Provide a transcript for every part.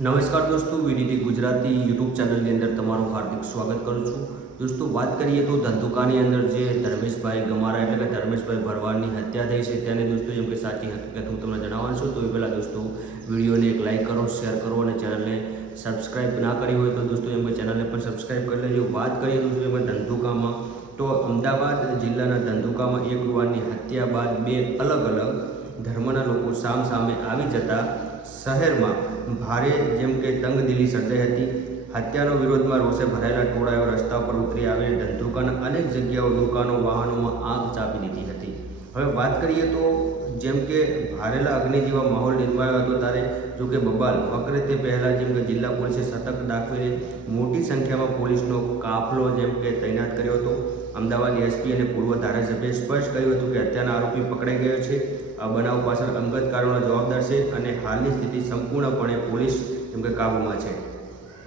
નમસ્કાર દોસ્તો, VDT Gujarati YouTube ચેનલની અંદર તમારું હાર્દિક સ્વાગત કરું છું. દોસ્તો, વાત કરીએ તો ધંધુકાની અંદર જે ધર્મેશભાઈ ગમારા એટલે કે ધર્મેશભાઈ ભરવાડની હત્યા થઈ છે તેને દોસ્તો જેમ કે સાચી હકીકત હું તમને જણાવવાનું છું. તો એ પહેલાં દોસ્તો વિડીયોને એક લાઇક કરો, શેર કરો અને ચેનલને સબસ્ક્રાઈબ ના કરી હોય તો દોસ્તો જેમ કે ચેનલને પણ સબસ્ક્રાઈબ કરી લેજો. વાત કરીએ દોસ્તો એમાં ધંધુકામાં, તો અમદાવાદ જિલ્લાના ધંધુકામાં એક યુવાનની હત્યા બાદ બે અલગ અલગ ધર્મના લોકો સામે આવી જતા શહેરમાં ભારે જેમ કે તંગદિલી સર્જાઈ હતી. હત્યાનો વિરોધમાં રોષે ભરાયેલા ટોળાઓ રસ્તા પર ઉતરી આવીને ધંધુકાના અનેક જગ્યાઓ, દુકાનો, વાહનોમાં આગ ચાપી દીધી હતી. હવે વાત કરીએ તો જેમ કે ભારેલા અગ્નિ જેવા માહોલ નિર્માયો હતો ત્યારે જો કે બબાલ પકડે તે પહેલાં જેમ કે જિલ્લા પોલીસે સતર્ક દાખવીને મોટી સંખ્યામાં પોલીસનો કાફલો જેમ કે તૈનાત કર્યો હતો. અમદાવાદ એસપી અને પૂર્વ ધારાસભ્યએ સ્પષ્ટ કર્યું હતું કે હત્યાના આરોપી પકડાઈ ગયો છે. આ બનાવ પાછળ અંગત કારણો જવાબદાર છે અને હાલની સ્થિતિ સંપૂર્ણપણે પોલીસ જેમ કે કાબૂમાં છે.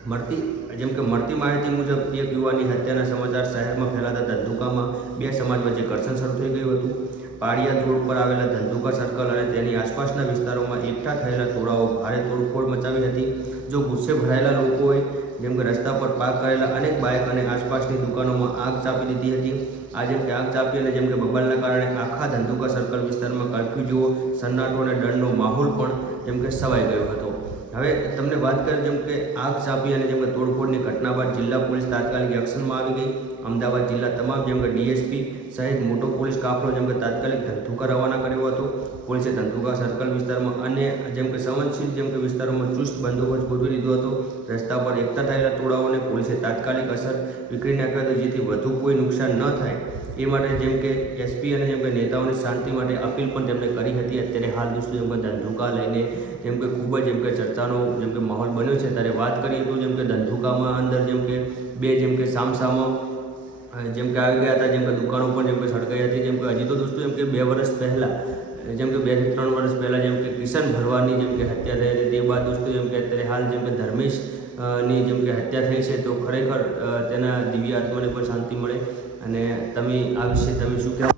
મળતી માહિતી મુજબ એક યુવાનની હત્યાના સમાચાર શહેરમાં ફેલાતા ધંધુકામાં બે સમાજ વચ્ચે ઘર્ષણ શરૂ થઈ ગયું હતું. પાળિયાદ રોડ પર આવેલા ધંધુકા સર્કલ અને તેની આસપાસના વિસ્તારોમાં એકઠા થયેલા ટોળાઓ ભારે તોડફોડ મચાવી હતી. જો ગુસ્સે ભરાયેલા લોકોએ જેમ કે રસ્તા પર પાર્ક કરેલા અનેક બાઇક અને આસપાસની દુકાનોમાં આગ ચાપી દીધી હતી. આ જેમ કે આગ ચાપી અને જેમ કે બબાલના કારણે આખા ધંધુકા સર્કલ વિસ્તારમાં કર્ફ્યુ જેવો સન્નાટો અને દંડનો માહોલ પણ જેમ કે છવાઈ ગયો હતો. હવે તમને વાત કરીએ જેમ કે આગ ચાપી અને જેમ કે તોડફોડની ઘટના બાદ જિલ્લા પોલીસ તાત્કાલિક એક્શનમાં આવી ગઈ. અમદાવાદ જિલ્લા તમામ જેમ કે ડીએસપી સહિત મોટો પોલીસ કાફલો જેમ કે તાત્કાલિક ધંધુકા રવાના કર્યો હતો. પોલીસે ધંધુકા સર્કલ વિસ્તારમાં અને જેમ કે સંવેદનશીલ જેમ કે વિસ્તારોમાં ચુસ્ત બંદોબસ્ત ગોઠવી દીધો હતો. રસ્તા પર એકઠા થયેલા ટોળાઓને પોલીસે તાત્કાલિક અસર વિખેરી નાખ્યો હતો, જેથી વધુ કોઈ નુકસાન ન થાય એ માટે જેમ કે એસપી અને જેમ કે નેતાઓની શાંતિ માટે અપીલ પણ તેમણે કરી હતી. અત્યારે હાલ દોસ્તો જેમ કે ધંધુકા લઈને જેમ કે ખૂબ જ જેમ કે ચર્ચાનો જેમ કે માહોલ બન્યો છે. ત્યારે વાત કરીએ તો જેમ કે ધંધુકામાં અંદર જેમ કે બે જેમ કે સામસામા જેમ કે આવી ગયા હતા. જેમ કે દુકાનો પણ જેમ કે સળગાઈ હતી. જેમ કે હજી તો દોસ્તો જેમ કે 2 વર્ષ પહેલાં જેમ કે 2 થી 3 વર્ષ પહેલાં જેમ કે કિશન ભરવાડની જેમ કે હત્યા થઈ હતી. તે બાદ દોસ્તો જેમ કે અત્યારે હાલ જેમ કે ધર્મેશ ની જેમ કે હત્યા થઈ છે. તો ખરેખર તેના દિવ્ય આત્માને પણ શાંતિ મળે. અને તમે આ વિશે તમે શું કહેવા